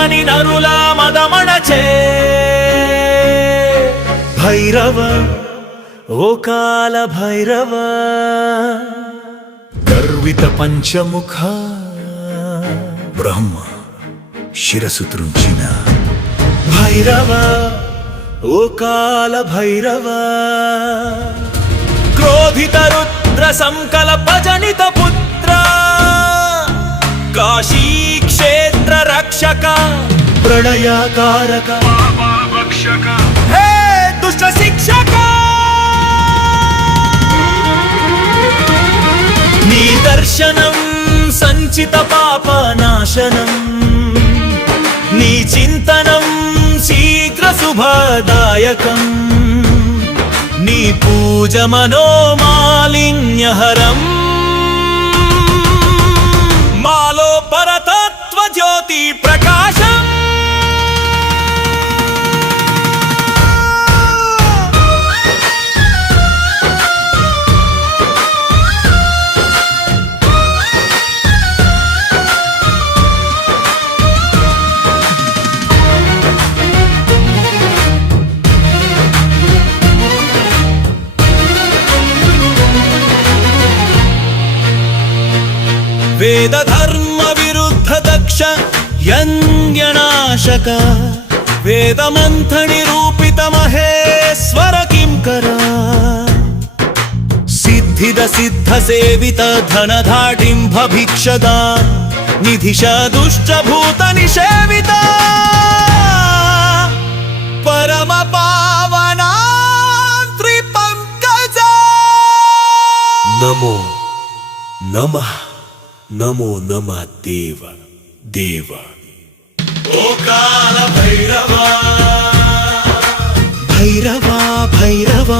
పని నరుల మదమణచే భైరవ ఓ కాల భైరవ గర్విత పంచముఖ బ్రహ్మ శిరసు త్రుంచిన భైరవ ఓ కాల భైరవ క్రోధిత రుద్ర సంకల్ప జనిత పుత్ర కాశీ క్షేత్ర రక్షక ప్రళయకారక హే దుష్ట శిక్షక నీ దర్శనం సంచిత పాప నాశనం నీ చింతనం శీఘ్ర శుభదాయకం నీ పూజ మనోమాలిన్యహరం మాలో పరతత్వ జ్యోతి ప్రకాశం వేద ధర్మ విరుద్ధ దక్ష యంగ్యనాశక వేద మంథని రూపిత మహేశ్వర కింకర సిద్ధిద సిద్ధ సేవిత ధనధాటింభ భిక్షదా నిధిష దుష్ట భూత నిషేవిత పరమ పావనా త్రిపంకజ నమో నమః నమో నమ దేవ దేవ ఓ కాల భైరవ భైరవ భైరవ